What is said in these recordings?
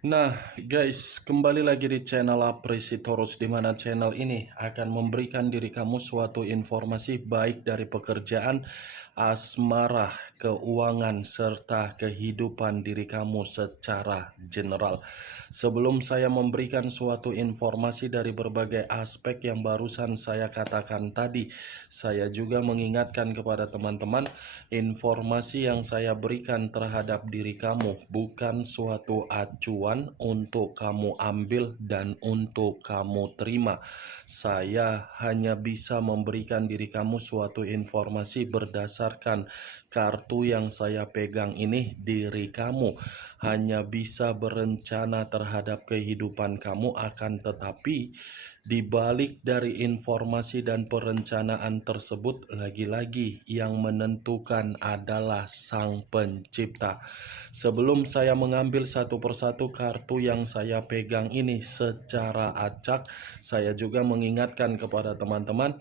Nah, guys, kembali lagi di channel Apresitorus, di mana channel ini akan memberikan diri kamu suatu informasi baik dari pekerjaan, asmara, keuangan, serta kehidupan diri kamu secara general. Sebelum saya memberikan suatu informasi dari berbagai aspek yang barusan saya katakan tadi, saya juga mengingatkan kepada teman-teman, informasi yang saya berikan terhadap diri kamu bukan suatu acuan untuk kamu ambil dan untuk kamu terima. Saya hanya bisa memberikan diri kamu suatu informasi berdasarkan kartu yang saya pegang ini. Diri kamu hanya bisa berencana terhadap kehidupan kamu, akan tetapi di balik dari informasi dan perencanaan tersebut, lagi-lagi yang menentukan adalah Sang Pencipta. Sebelum saya mengambil satu persatu kartu yang saya pegang ini secara acak, saya juga mengingatkan kepada teman-teman,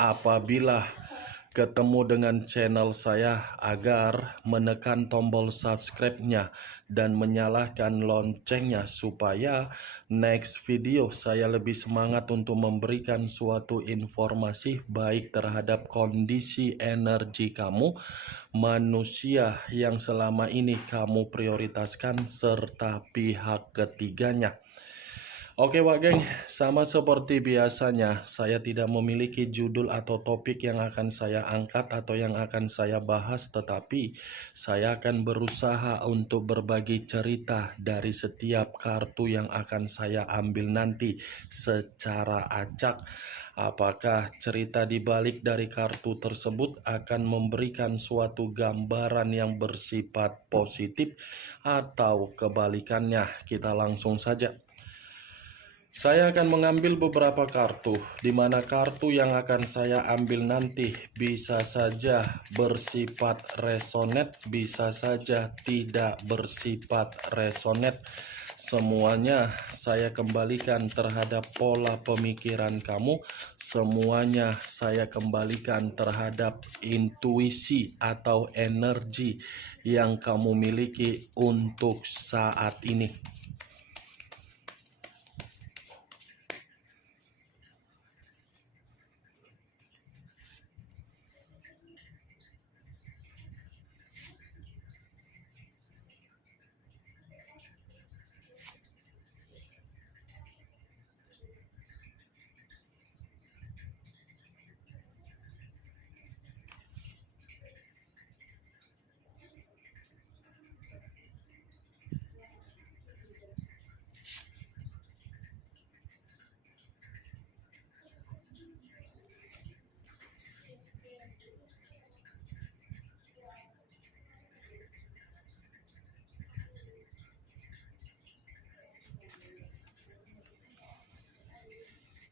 apabila ketemu dengan channel saya, agar menekan tombol subscribe-nya dan menyalakan loncengnya supaya next video saya lebih semangat untuk memberikan suatu informasi baik terhadap kondisi energi kamu, manusia yang selama ini kamu prioritaskan, serta pihak ketiganya. Oke Wak Geng, sama seperti biasanya, saya tidak memiliki judul atau topik yang akan saya angkat atau yang akan saya bahas, tetapi saya akan berusaha untuk berbagi cerita dari setiap kartu yang akan saya ambil nanti secara acak. Apakah cerita di balik dari kartu tersebut akan memberikan suatu gambaran yang bersifat positif atau kebalikannya? Kita langsung saja. Saya akan mengambil beberapa kartu, di mana kartu yang akan saya ambil nanti bisa saja bersifat resonate, bisa saja tidak bersifat resonate. Semuanya saya kembalikan terhadap pola pemikiran kamu, semuanya saya kembalikan terhadap intuisi atau energi yang kamu miliki untuk saat ini.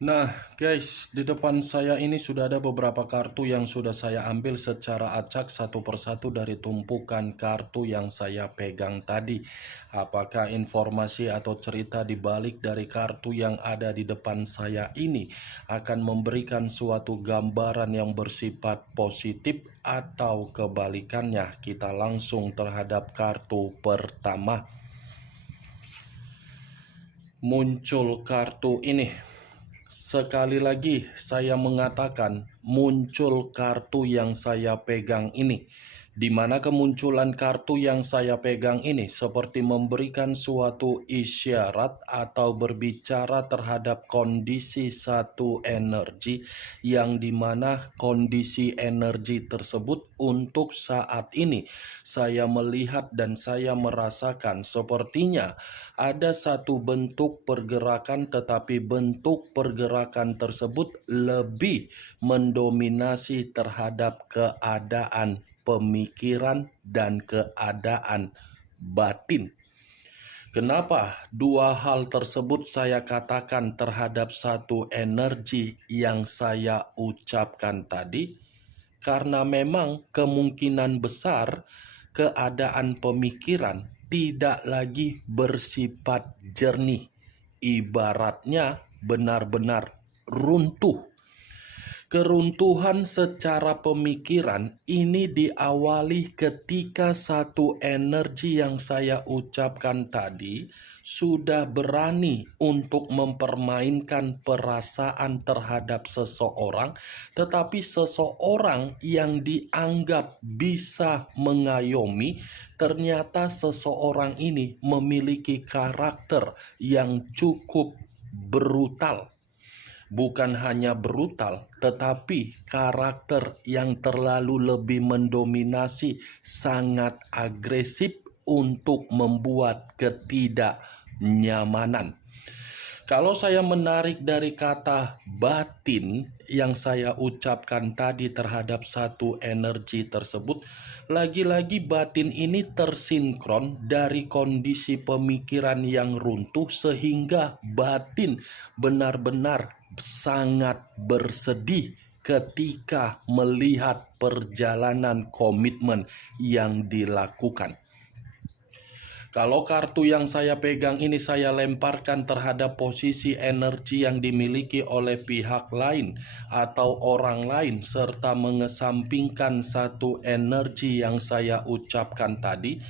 Nah guys, di depan saya ini sudah ada beberapa kartu yang sudah saya ambil secara acak satu persatu dari tumpukan kartu yang saya pegang tadi. Apakah informasi atau cerita di balik dari kartu yang ada di depan saya ini akan memberikan suatu gambaran yang bersifat positif atau kebalikannya? Kita langsung terhadap kartu pertama. Muncul kartu ini. Sekali lagi saya mengatakan, muncul kartu yang saya pegang ini, di mana kemunculan kartu yang saya pegang ini seperti memberikan suatu isyarat atau berbicara terhadap kondisi satu energi, yang dimana kondisi energi tersebut untuk saat ini saya melihat dan saya merasakan sepertinya ada satu bentuk pergerakan, tetapi bentuk pergerakan tersebut lebih mendominasi terhadap keadaan pemikiran dan keadaan batin. Kenapa dua hal tersebut saya katakan terhadap satu energi yang saya ucapkan tadi? Karena memang kemungkinan besar keadaan pemikiran tidak lagi bersifat jernih. Ibaratnya benar-benar runtuh. Keruntuhan secara pemikiran ini diawali ketika satu energi yang saya ucapkan tadi sudah berani untuk mempermainkan perasaan terhadap seseorang, tetapi seseorang yang dianggap bisa mengayomi, ternyata seseorang ini memiliki karakter yang cukup brutal. Bukan hanya brutal, tetapi karakter yang terlalu lebih mendominasi, sangat agresif untuk membuat ketidaknyamanan. Kalau saya menarik dari kata batin yang saya ucapkan tadi terhadap satu energi tersebut, lagi-lagi batin ini tersinkron dari kondisi pemikiran yang runtuh sehingga batin benar-benar sangat bersedih ketika melihat perjalanan komitmen yang dilakukan. Kalau kartu yang saya pegang ini saya lemparkan terhadap posisi energi yang dimiliki oleh pihak lain atau orang lain, serta mengesampingkan satu energi yang saya ucapkan tadi,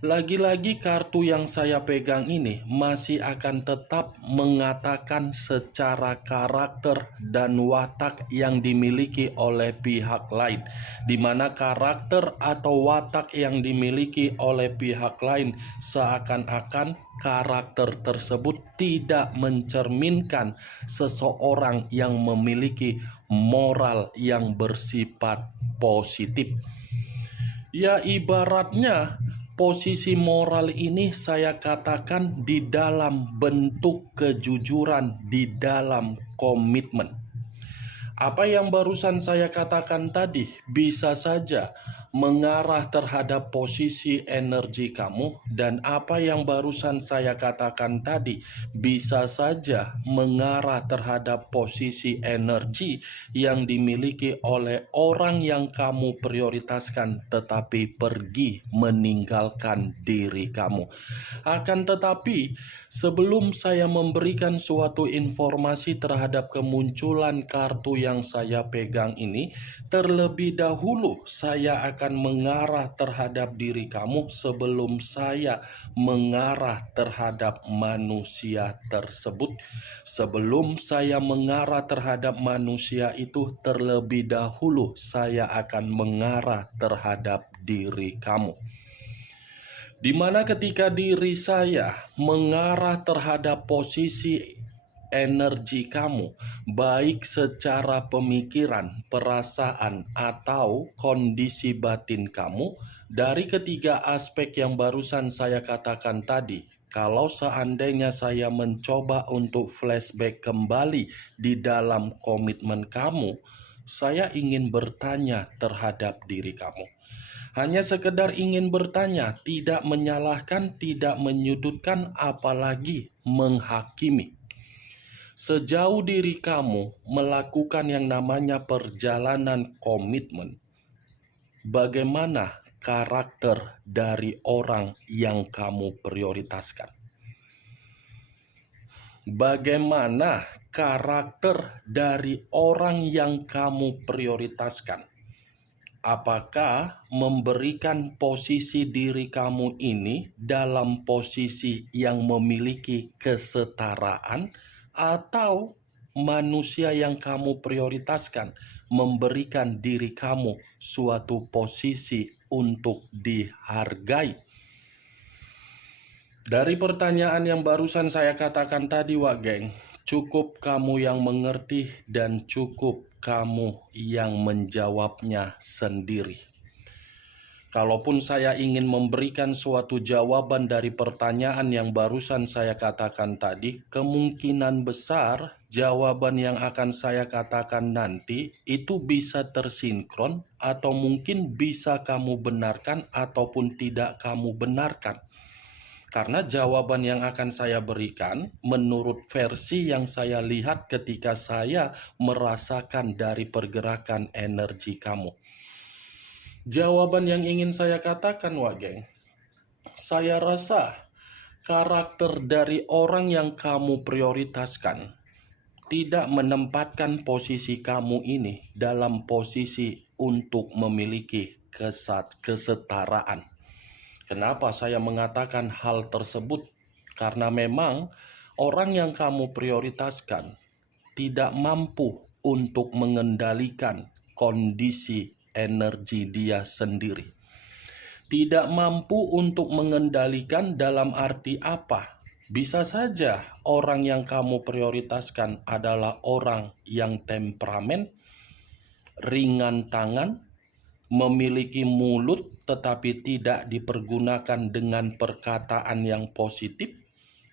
lagi-lagi kartu yang saya pegang ini masih akan tetap mengatakan secara karakter dan watak yang dimiliki oleh pihak lain, di mana karakter atau watak yang dimiliki oleh pihak lain seakan-akan karakter tersebut tidak mencerminkan seseorang yang memiliki moral yang bersifat positif. Ya, ibaratnya posisi moral ini saya katakan di dalam bentuk kejujuran, di dalam komitmen. Apa yang barusan saya katakan tadi bisa saja mengarah terhadap posisi energi kamu, dan apa yang barusan saya katakan tadi bisa saja mengarah terhadap posisi energi yang dimiliki oleh orang yang kamu prioritaskan tetapi pergi meninggalkan diri kamu. Akan tetapi, sebelum saya memberikan suatu informasi terhadap kemunculan kartu yang saya pegang ini, terlebih dahulu saya akan mengarah terhadap diri kamu sebelum saya mengarah terhadap manusia tersebut. Sebelum saya mengarah terhadap manusia itu, terlebih dahulu saya akan mengarah terhadap diri kamu. Di mana ketika diri saya mengarah terhadap posisi energi kamu, baik secara pemikiran, perasaan, atau kondisi batin kamu, dari ketiga aspek yang barusan saya katakan tadi, kalau seandainya saya mencoba untuk flashback kembali di dalam komitmen kamu, saya ingin bertanya terhadap diri kamu. Hanya sekedar ingin bertanya, tidak menyalahkan, tidak menyudutkan, apalagi menghakimi. Sejauh diri kamu melakukan yang namanya perjalanan komitmen, bagaimana karakter dari orang yang kamu prioritaskan? Bagaimana karakter dari orang yang kamu prioritaskan? Apakah memberikan posisi diri kamu ini dalam posisi yang memiliki kesetaraan, atau manusia yang kamu prioritaskan memberikan diri kamu suatu posisi untuk dihargai? Dari pertanyaan yang barusan saya katakan tadi, Wak Geng, cukup kamu yang mengerti dan cukup kamu yang menjawabnya sendiri. Kalaupun saya ingin memberikan suatu jawaban dari pertanyaan yang barusan saya katakan tadi, kemungkinan besar jawaban yang akan saya katakan nanti itu bisa tersinkron, atau mungkin bisa kamu benarkan ataupun tidak kamu benarkan. Karena jawaban yang akan saya berikan menurut versi yang saya lihat ketika saya merasakan dari pergerakan energi kamu. Jawaban yang ingin saya katakan, Wak Geng, saya rasa karakter dari orang yang kamu prioritaskan tidak menempatkan posisi kamu ini dalam posisi untuk memiliki kesetaraan. Kenapa saya mengatakan hal tersebut? Karena memang orang yang kamu prioritaskan tidak mampu untuk mengendalikan kondisi energi dia sendiri. Tidak mampu untuk mengendalikan dalam arti apa? Bisa saja orang yang kamu prioritaskan adalah orang yang temperamen, ringan tangan, memiliki mulut tetapi tidak dipergunakan dengan perkataan yang positif,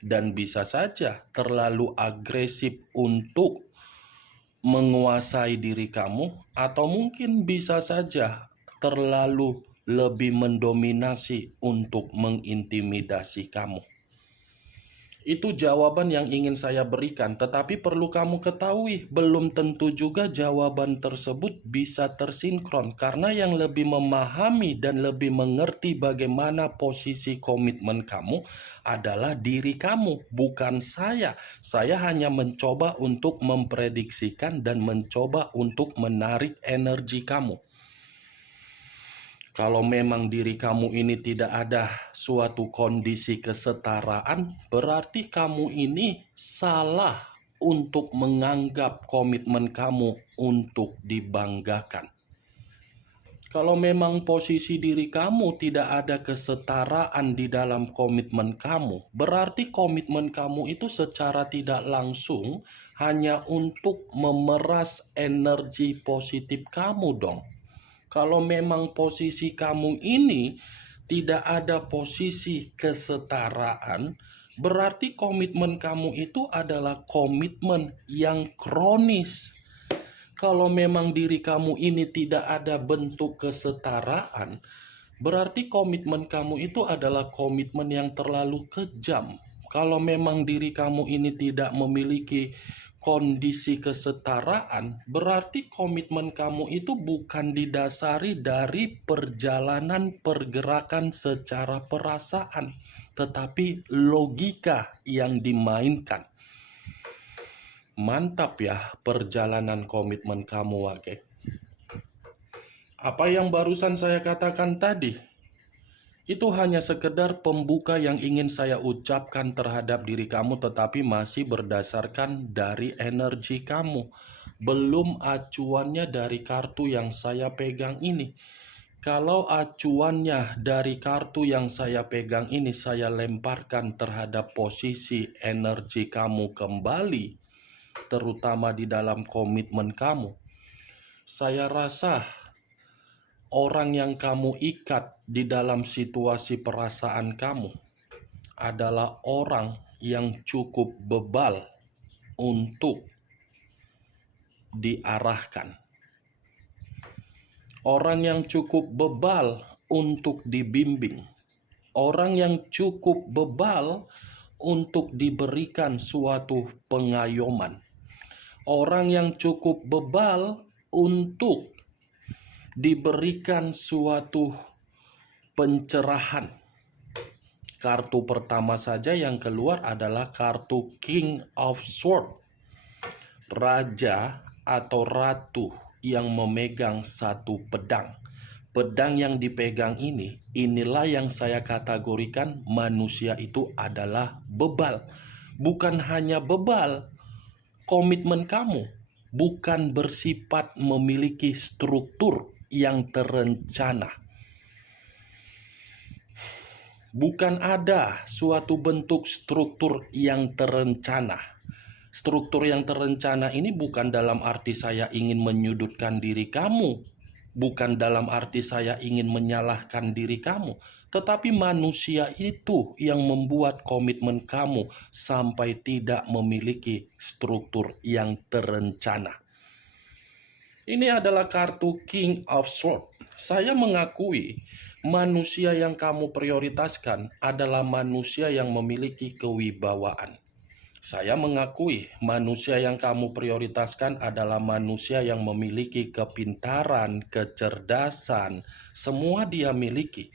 dan bisa saja terlalu agresif untuk menguasai diri kamu, atau mungkin bisa saja terlalu lebih mendominasi untuk mengintimidasi kamu. Itu jawaban yang ingin saya berikan, tetapi perlu kamu ketahui, belum tentu juga jawaban tersebut bisa tersinkron, karena yang lebih memahami dan lebih mengerti bagaimana posisi komitmen kamu adalah diri kamu, bukan saya. Saya hanya mencoba untuk memprediksikan dan mencoba untuk menarik energi kamu. Kalau memang diri kamu ini tidak ada suatu kondisi kesetaraan, berarti kamu ini salah untuk menganggap komitmen kamu untuk dibanggakan. Kalau memang posisi diri kamu tidak ada kesetaraan di dalam komitmen kamu, berarti komitmen kamu itu secara tidak langsung hanya untuk memeras energi positif kamu dong. Kalau memang posisi kamu ini tidak ada posisi kesetaraan, berarti komitmen kamu itu adalah komitmen yang kronis. Kalau memang diri kamu ini tidak ada bentuk kesetaraan, berarti komitmen kamu itu adalah komitmen yang terlalu kejam. Kalau memang diri kamu ini tidak memiliki kondisi kesetaraan, berarti komitmen kamu itu bukan didasari dari perjalanan pergerakan secara perasaan, tetapi logika yang dimainkan. Mantap ya perjalanan komitmen kamu, Wage. Apa yang barusan saya katakan tadi, itu hanya sekedar pembuka yang ingin saya ucapkan terhadap diri kamu, tetapi masih berdasarkan dari energi kamu. Belum acuannya dari kartu yang saya pegang ini. Kalau acuannya dari kartu yang saya pegang ini saya lemparkan terhadap posisi energi kamu kembali, terutama di dalam komitmen kamu, saya rasa orang yang kamu ikat di dalam situasi perasaan kamu adalah orang yang cukup bebal untuk diarahkan. Orang yang cukup bebal untuk dibimbing. Orang yang cukup bebal untuk diberikan suatu pengayoman. Orang yang cukup bebal untuk diberikan suatu pencerahan. Kartu pertama saja yang keluar adalah kartu King of Swords. Raja atau ratu yang memegang satu pedang. Pedang yang dipegang ini, inilah yang saya kategorikan manusia itu adalah bebal. Bukan hanya bebal, komitmen kamu bukan bersifat memiliki struktur yang terencana. Bukan ada suatu bentuk struktur yang terencana. Struktur yang terencana ini bukan dalam arti saya ingin menyudutkan diri kamu, bukan dalam arti saya ingin menyalahkan diri kamu, tetapi manusia itu yang membuat komitmen kamu sampai tidak memiliki struktur yang terencana. Ini adalah kartu King of Swords. Saya mengakui manusia yang kamu prioritaskan adalah manusia yang memiliki kewibawaan. Saya mengakui manusia yang kamu prioritaskan adalah manusia yang memiliki kepintaran, kecerdasan, semua dia miliki.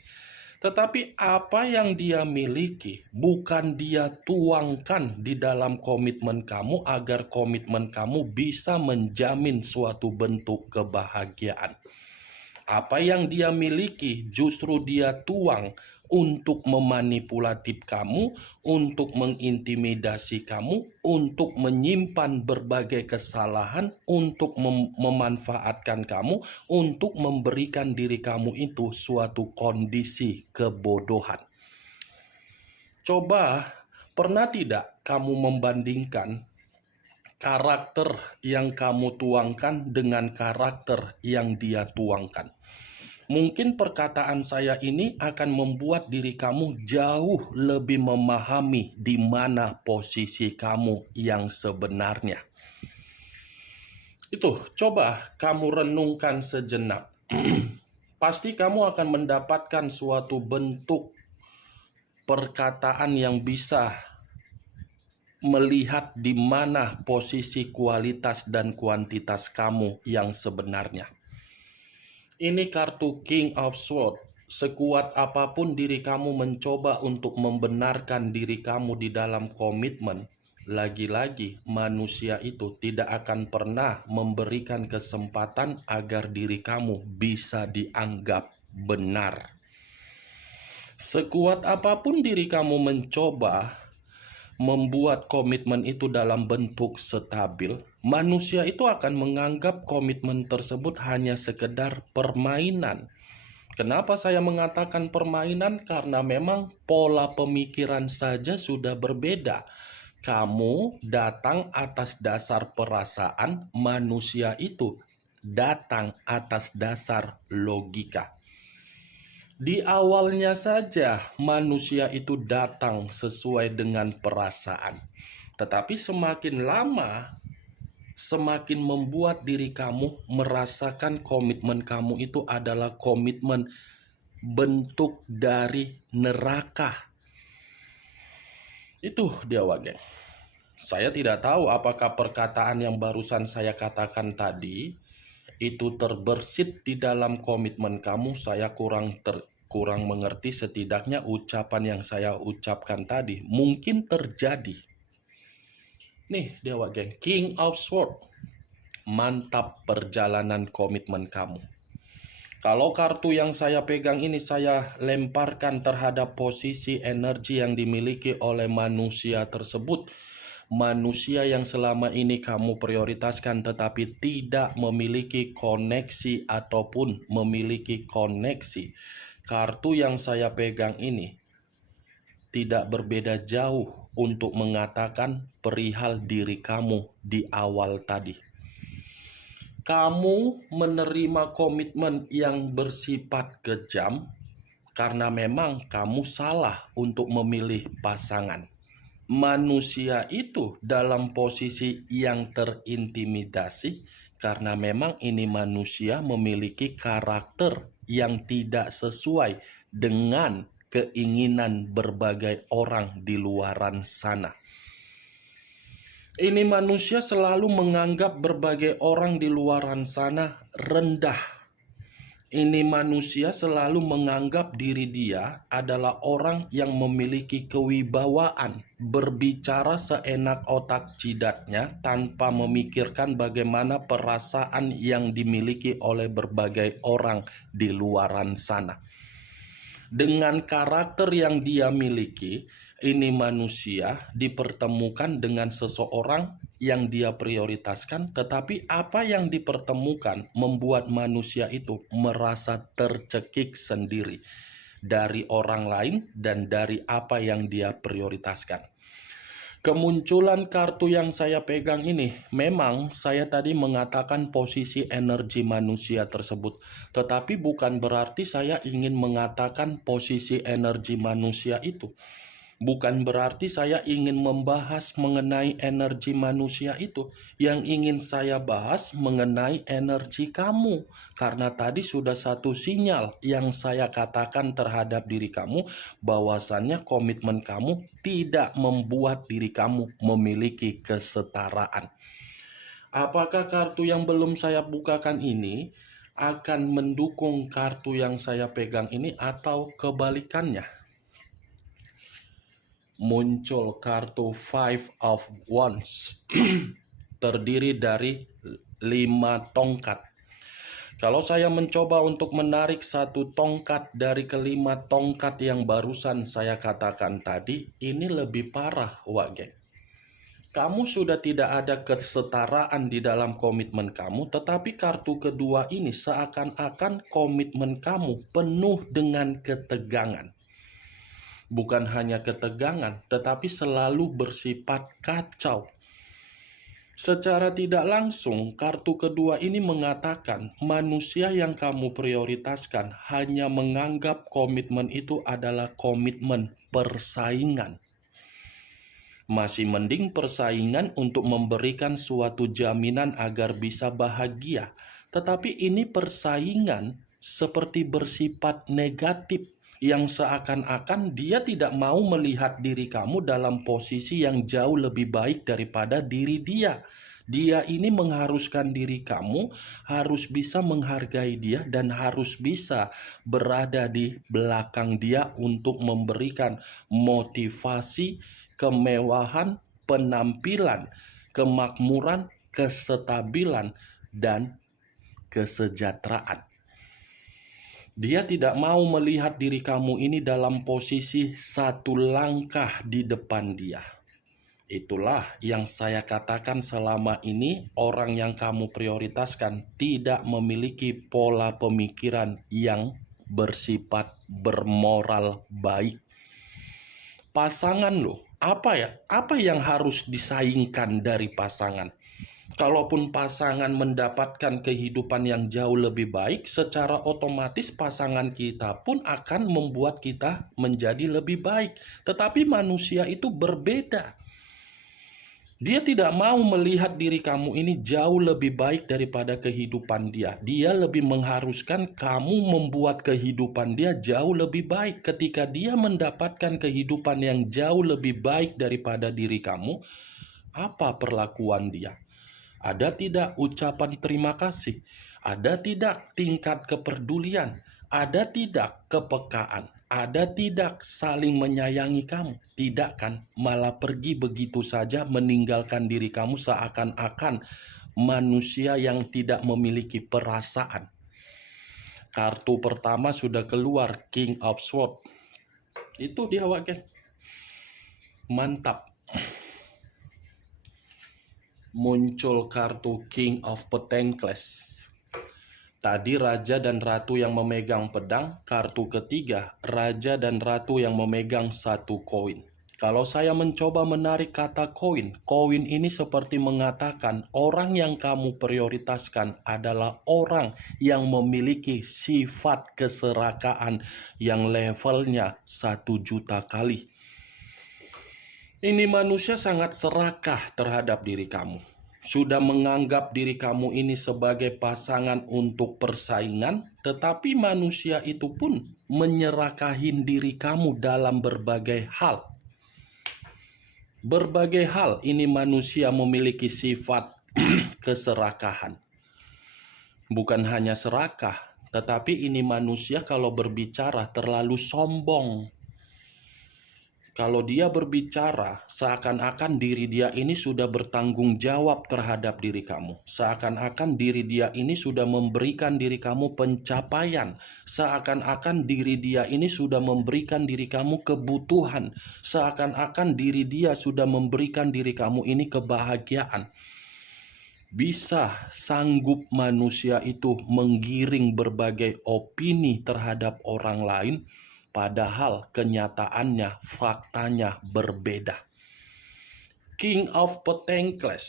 Tetapi apa yang dia miliki, bukan dia tuangkan di dalam komitmen kamu agar komitmen kamu bisa menjamin suatu bentuk kebahagiaan. Apa yang dia miliki justru dia tuang untuk memanipulatif kamu, untuk mengintimidasi kamu, untuk menyimpan berbagai kesalahan, untuk memanfaatkan kamu, untuk memberikan diri kamu itu suatu kondisi kebodohan. Coba, pernah tidak kamu membandingkan karakter yang kamu tuangkan dengan karakter yang dia tuangkan? Mungkin perkataan saya ini akan membuat diri kamu jauh lebih memahami di mana posisi kamu yang sebenarnya. Itu, coba kamu renungkan sejenak. Pasti kamu akan mendapatkan suatu bentuk perkataan yang bisa melihat di mana posisi kualitas dan kuantitas kamu yang sebenarnya. Ini kartu King of Swords. Sekuat apapun diri kamu mencoba untuk membenarkan diri kamu di dalam komitmen, lagi-lagi manusia itu tidak akan pernah memberikan kesempatan agar diri kamu bisa dianggap benar. Sekuat apapun diri kamu mencoba membuat komitmen itu dalam bentuk stabil, manusia itu akan menganggap komitmen tersebut hanya sekedar permainan. Kenapa saya mengatakan permainan? Karena memang pola pemikiran saja sudah berbeda. Kamu datang atas dasar perasaan, manusia itu datang atas dasar logika. Di awalnya saja manusia itu datang sesuai dengan perasaan. Tetapi semakin lama, semakin membuat diri kamu merasakan komitmen kamu itu adalah komitmen bentuk dari neraka. Itu dia, Wage. Saya tidak tahu apakah perkataan yang barusan saya katakan tadi itu terbersit di dalam komitmen kamu. Saya kurang mengerti, setidaknya ucapan yang saya ucapkan tadi mungkin terjadi. Nih dia, Wage, King of Swords. Mantap perjalanan komitmen kamu. Kalau kartu yang saya pegang ini saya lemparkan terhadap posisi energi yang dimiliki oleh manusia tersebut, manusia yang selama ini kamu prioritaskan tetapi tidak memiliki koneksi ataupun memiliki koneksi. Kartu yang saya pegang ini tidak berbeda jauh untuk mengatakan perihal diri kamu di awal tadi. Kamu menerima komitmen yang bersifat kejam karena memang kamu salah untuk memilih pasangan. Manusia itu dalam posisi yang terintimidasi karena memang ini manusia memiliki karakter yang tidak sesuai dengan keinginan berbagai orang di luaran sana. Ini manusia selalu menganggap berbagai orang di luaran sana rendah. Ini manusia selalu menganggap diri dia adalah orang yang memiliki kewibawaan, berbicara seenak otak jidatnya tanpa memikirkan bagaimana perasaan yang dimiliki oleh berbagai orang di luaran sana. Dengan karakter yang dia miliki, ini manusia dipertemukan dengan seseorang yang dia prioritaskan, tetapi apa yang dipertemukan membuat manusia itu merasa tercekik sendiri dari orang lain dan dari apa yang dia prioritaskan. Kemunculan kartu yang saya pegang ini, memang saya tadi mengatakan posisi energi manusia tersebut, tetapi bukan berarti saya ingin mengatakan posisi energi manusia itu. Bukan berarti saya ingin membahas mengenai energi manusia itu. Yang ingin saya bahas mengenai energi kamu. Karena tadi sudah satu sinyal yang saya katakan terhadap diri kamu, bahwasannya komitmen kamu tidak membuat diri kamu memiliki kesetaraan. Apakah kartu yang belum saya bukakan ini akan mendukung kartu yang saya pegang ini atau kebalikannya. Muncul kartu Five of Wands terdiri dari 5 tongkat. Kalau saya mencoba untuk menarik satu tongkat dari kelima tongkat yang barusan saya katakan tadi, ini lebih parah, Wak Geng. Kamu sudah tidak ada kesetaraan di dalam komitmen kamu, tetapi kartu kedua ini seakan-akan komitmen kamu penuh dengan ketegangan. Bukan hanya ketegangan, tetapi selalu bersifat kacau. Secara tidak langsung, kartu kedua ini mengatakan manusia yang kamu prioritaskan hanya menganggap komitmen itu adalah komitmen persaingan. Masih mending persaingan untuk memberikan suatu jaminan agar bisa bahagia. Tetapi ini persaingan seperti bersifat negatif yang seakan-akan dia tidak mau melihat diri kamu dalam posisi yang jauh lebih baik daripada diri dia. Dia ini mengharuskan diri kamu harus bisa menghargai dia dan harus bisa berada di belakang dia untuk memberikan motivasi, kemewahan, penampilan, kemakmuran, kestabilan, dan kesejahteraan. Dia tidak mau melihat diri kamu ini dalam posisi satu langkah di depan dia. Itulah yang saya katakan selama ini orang yang kamu prioritaskan tidak memiliki pola pemikiran yang bersifat bermoral baik. Pasangan loh, apa yang harus disaingkan dari pasangan? Kalaupun pasangan mendapatkan kehidupan yang jauh lebih baik, secara otomatis pasangan kita pun akan membuat kita menjadi lebih baik. Tetapi manusia itu berbeda. Dia tidak mau melihat diri kamu ini jauh lebih baik daripada kehidupan dia. Dia lebih mengharuskan kamu membuat kehidupan dia jauh lebih baik. Ketika dia mendapatkan kehidupan yang jauh lebih baik daripada diri kamu, apa perlakuan dia? Ada tidak ucapan terima kasih? Ada tidak tingkat kepedulian? Ada tidak kepekaan? Ada tidak saling menyayangi kamu? Tidak kan? Malah pergi begitu saja meninggalkan diri kamu seakan-akan manusia yang tidak memiliki perasaan. Kartu pertama sudah keluar, King of Swords. Itu dia, Wak Geng. Mantap. Muncul kartu King of Pentacles. Tadi raja dan ratu yang memegang pedang, kartu ketiga raja dan ratu yang memegang satu koin. Kalau saya mencoba menarik kata koin, koin ini seperti mengatakan orang yang kamu prioritaskan adalah orang yang memiliki sifat keserakaan yang levelnya 1.000.000 kali. Ini manusia sangat serakah terhadap diri kamu. Sudah menganggap diri kamu ini sebagai pasangan untuk persaingan, tetapi manusia itu pun menyerakahin diri kamu dalam berbagai hal. Berbagai hal ini manusia memiliki sifat keserakahan. Bukan hanya serakah, tetapi ini manusia kalau berbicara terlalu sombong. Kalau dia berbicara, seakan-akan diri dia ini sudah bertanggung jawab terhadap diri kamu. Seakan-akan diri dia ini sudah memberikan diri kamu pencapaian. Seakan-akan diri dia ini sudah memberikan diri kamu kebutuhan. Seakan-akan diri dia sudah memberikan diri kamu ini kebahagiaan. Bisa sanggup manusia itu menggiring berbagai opini terhadap orang lain, padahal kenyataannya, faktanya berbeda. King of Pentacles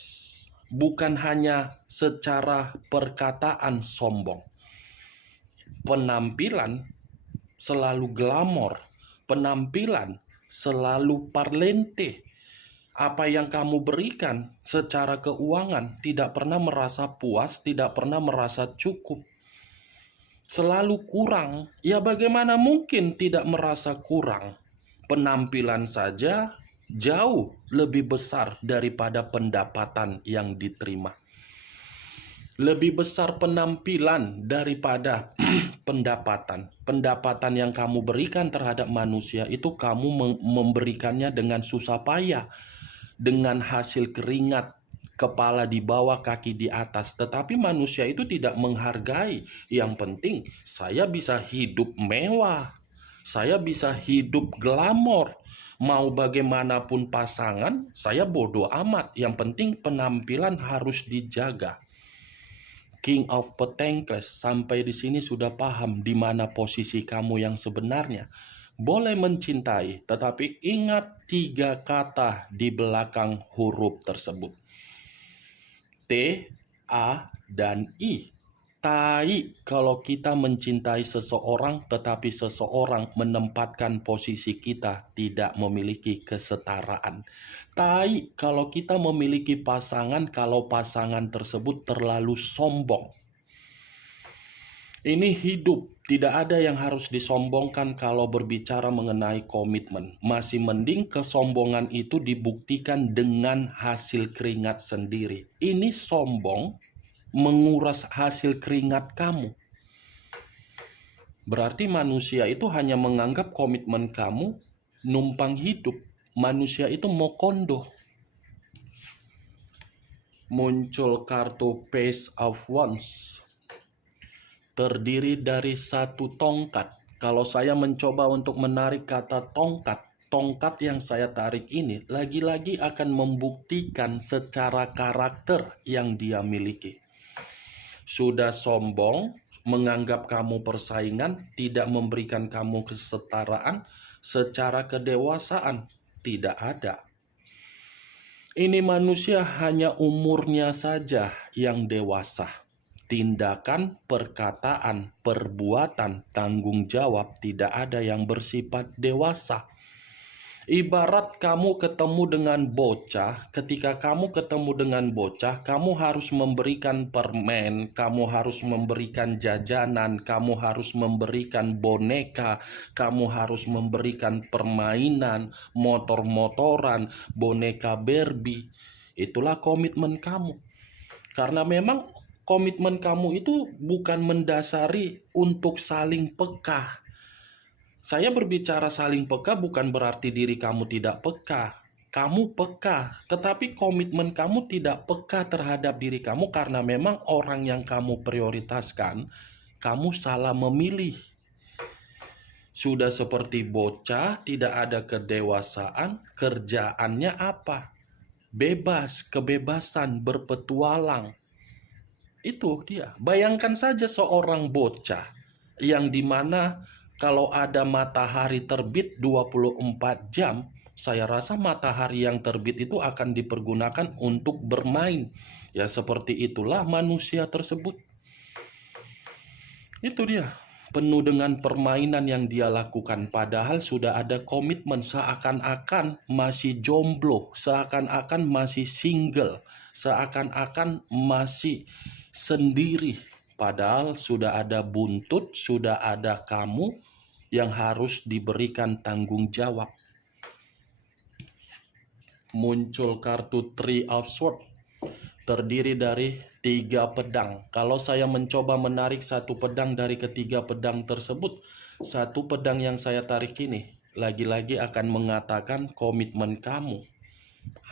bukan hanya secara perkataan sombong. Penampilan selalu glamor, penampilan selalu parlente. Apa yang kamu berikan secara keuangan tidak pernah merasa puas, tidak pernah merasa cukup. Selalu kurang, ya bagaimana mungkin tidak merasa kurang? Penampilan saja jauh lebih besar daripada pendapatan yang diterima. Lebih besar penampilan daripada pendapatan. Pendapatan yang kamu berikan terhadap manusia itu kamu memberikannya dengan susah payah, dengan hasil keringat, kepala di bawah, kaki di atas. Tetapi manusia itu tidak menghargai. Yang penting saya bisa hidup mewah, saya bisa hidup glamor. Mau bagaimanapun pasangan, saya bodoh amat. Yang penting penampilan harus dijaga. King of Petengkles, sampai di sini sudah paham di mana posisi kamu yang sebenarnya. Boleh mencintai, tetapi ingat 3 kata di belakang huruf tersebut. T, A, dan I. Tai kalau kita mencintai seseorang, tetapi seseorang menempatkan posisi kita tidak memiliki kesetaraan. Tai kalau kita memiliki pasangan, kalau pasangan tersebut terlalu sombong. Ini hidup, tidak ada yang harus disombongkan kalau berbicara mengenai komitmen. Masih mending kesombongan itu dibuktikan dengan hasil keringat sendiri. Ini sombong, menguras hasil keringat kamu. Berarti manusia itu hanya menganggap komitmen kamu numpang hidup. Manusia itu mau kondo. Muncul kartu Page of Wands. Terdiri dari 1 tongkat. Kalau saya mencoba untuk menarik kata tongkat, tongkat yang saya tarik ini lagi-lagi akan membuktikan secara karakter yang dia miliki. Sudah sombong, menganggap kamu persaingan, tidak memberikan kamu kesetaraan, secara kedewasaan tidak ada. Ini manusia hanya umurnya saja yang dewasa. Tindakan, perkataan, perbuatan, tanggung jawab tidak ada yang bersifat dewasa. Ibarat kamu ketemu dengan bocah, ketika kamu ketemu dengan bocah, kamu harus memberikan permen, kamu harus memberikan jajanan, kamu harus memberikan boneka, kamu harus memberikan permainan, motor-motoran, boneka Barbie. Itulah komitmen kamu. Karena memang komitmen kamu itu bukan mendasari untuk saling peka. Saya berbicara saling peka bukan berarti diri kamu tidak peka. Kamu peka, tetapi komitmen kamu tidak peka terhadap diri kamu karena memang orang yang kamu prioritaskan, kamu salah memilih. Sudah seperti bocah, tidak ada kedewasaan, kerjaannya apa? Bebas, kebebasan, berpetualang. Itu dia. Bayangkan saja seorang bocah yang dimana kalau ada matahari terbit 24 jam, saya rasa matahari yang terbit itu akan dipergunakan untuk bermain. Ya seperti itulah manusia tersebut. Itu dia. Penuh dengan permainan yang dia lakukan. Padahal sudah ada komitmen, seakan-akan masih jomblo, seakan-akan masih single, seakan-akan masih sendiri. Padahal sudah ada buntut, sudah ada kamu yang harus diberikan tanggung jawab. Muncul kartu Three of Swords, terdiri dari 3 pedang. Kalau saya mencoba menarik 1 pedang dari ketiga pedang tersebut, 1 pedang yang saya tarik ini lagi-lagi akan mengatakan komitmen kamu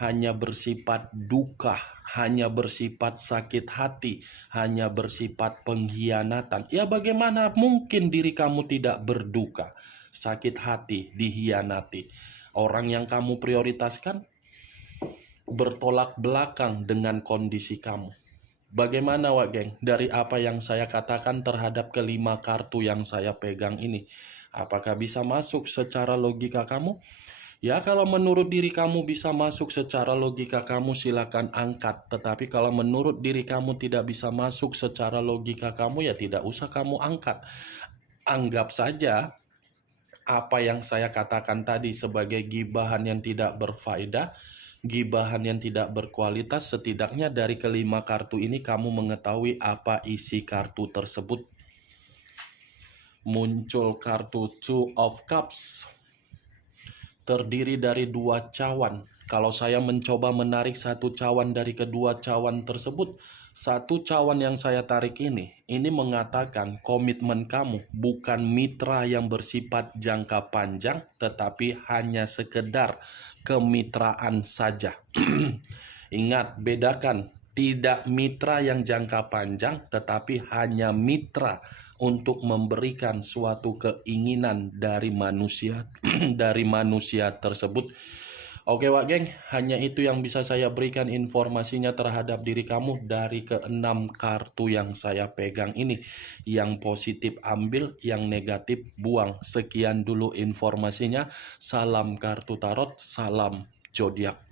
hanya bersifat duka, hanya bersifat sakit hati, hanya bersifat pengkhianatan. Ya bagaimana mungkin diri kamu tidak berduka, sakit hati, dikhianati. Orang yang kamu prioritaskan bertolak belakang dengan kondisi kamu. Bagaimana Wak Geng? Dari apa yang saya katakan terhadap kelima kartu yang saya pegang ini, apakah bisa masuk secara logika kamu? Ya kalau menurut diri kamu bisa masuk secara logika kamu silakan angkat. Tetapi kalau menurut diri kamu tidak bisa masuk secara logika kamu ya tidak usah kamu angkat. Anggap saja apa yang saya katakan tadi sebagai gibahan yang tidak berfaedah, gibahan yang tidak berkualitas. Setidaknya dari kelima kartu ini kamu mengetahui apa isi kartu tersebut. Muncul kartu Two of Cups, terdiri dari 2 cawan. Kalau saya mencoba menarik 1 cawan dari kedua cawan tersebut, Satu cawan yang saya tarik ini mengatakan komitmen kamu bukan mitra yang bersifat jangka panjang, tetapi hanya sekedar kemitraan saja. Ingat, bedakan, tidak mitra yang jangka panjang, tetapi hanya mitra untuk memberikan suatu keinginan dari manusia dari manusia tersebut. Oke Wak Geng, hanya itu yang bisa saya berikan informasinya terhadap diri kamu dari keenam kartu yang saya pegang ini. Yang positif ambil, yang negatif buang. Sekian dulu informasinya. Salam kartu tarot, salam zodiak.